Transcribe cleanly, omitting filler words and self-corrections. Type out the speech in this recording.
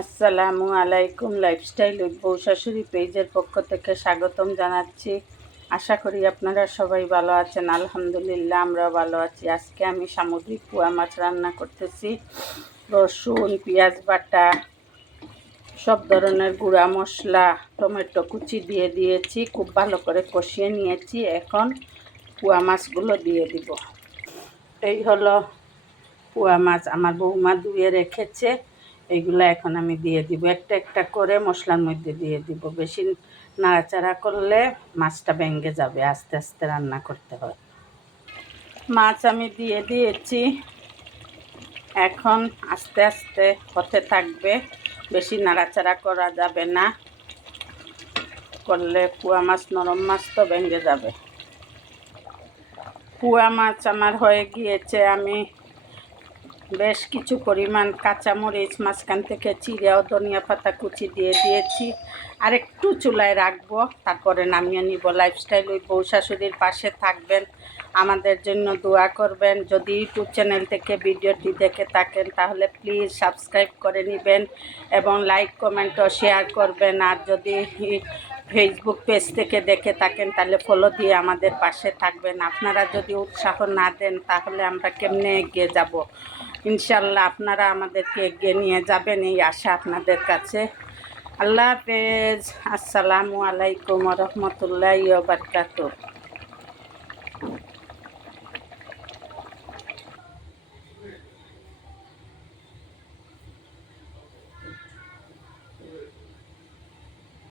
আসসালামু আলাইকুম। Lifestyle with বউ শাশুড়ি পেজের পক্ষ থেকে স্বাগতম জানাচ্ছি। আশা করি আপনারা সবাই ভালো আছেন। আলহামদুলিল্লাহ আমরাও ভালো আছি। আজকে আমি সামুদ্রিক পোয়া মাছ রান্না করতেছি। রসুন, পেঁয়াজ বাটা, সব ধরনের গুঁড়া মশলা, টমেটো কুচি দিয়ে দিয়েছি। খুব ভালো করে কষিয়ে নিয়েছি। এখন পোয়া মাছগুলো দিয়ে দিব। এই হলো পোয়া মাছ, আমার বৌমা ধুয়ে রেখেছে। এইগুলো এখন আমি দিয়ে দিব, একটা একটা করে মশলার মধ্যে দিয়ে দিব। বেশি নাড়াচাড়া করলে মাছটা ভেঙে যাবে, আস্তে আস্তে রান্না করতে হয়। মাছ আমি দিয়ে দিয়েছি, এখন আস্তে আস্তে হতে থাকবে। বেশি নাড়াচাড়া করা যাবে না, করলে পোয়া মাছ নরম মাছ তো ভেঙে যাবে। পোয়া মাছ আমার হয়ে গিয়েছে। আমি বেশ কিছু পরিমাণ কাঁচামরিচ মাঝখান থেকে চিড়েও ধনিয়া পাতা কুচি দিয়ে দিয়েছি। আর একটু চুলায় রাখবো, তারপরে নামিয়ে নিব। লাইফস্টাইল উইথ বউ শাশুড়ির পাশে থাকবেন, আমাদের জন্য দোয়া করবেন। যদি ইউটিউব চ্যানেল থেকে ভিডিওটি দেখে থাকেন তাহলে প্লিজ সাবস্ক্রাইব করে নেবেন এবং লাইক কমেন্ট ও শেয়ার করবেন। আর যদি ফেসবুক পেজ থেকে দেখে থাকেন তাহলে ফলো দিয়ে আমাদের পাশে থাকবেন। আপনারা যদি উৎসাহ না দেন তাহলে আমরা কেমনে এগিয়ে যাব। ইনশাল্লাহ আপনারা আমাদেরকে এগিয়ে নিয়ে যাবেন, এই আশা আপনাদের কাছে। আল্লাহ হাফেজ। আসসালামু আলাইকুম ওয়া রাহমাতুল্লাহি ওয়া বারাকাতুহু।